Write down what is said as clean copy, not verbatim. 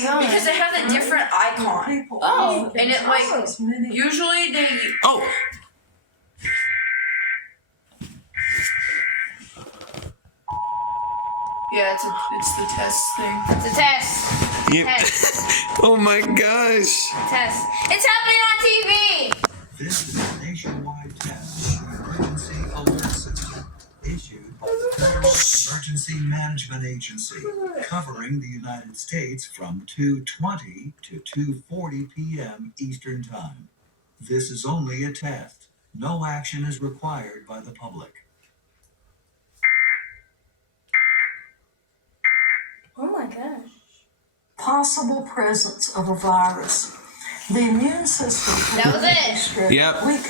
because it has a different icon. Oh, And it like usually they. Oh. Yeah, it's the test thing. It's a test. Yep. Test. Oh my gosh. Test. It's happening on TV. This is a nationwide test of the emergency alert system issued by the Federal Emergency Management Agency, covering the United States from 2:20 to 2:40 p.m. Eastern Time. This is only a test. No action is required by the public. Oh my gosh. Possible presence of a virus. The immune system That was it. Yep. weakens.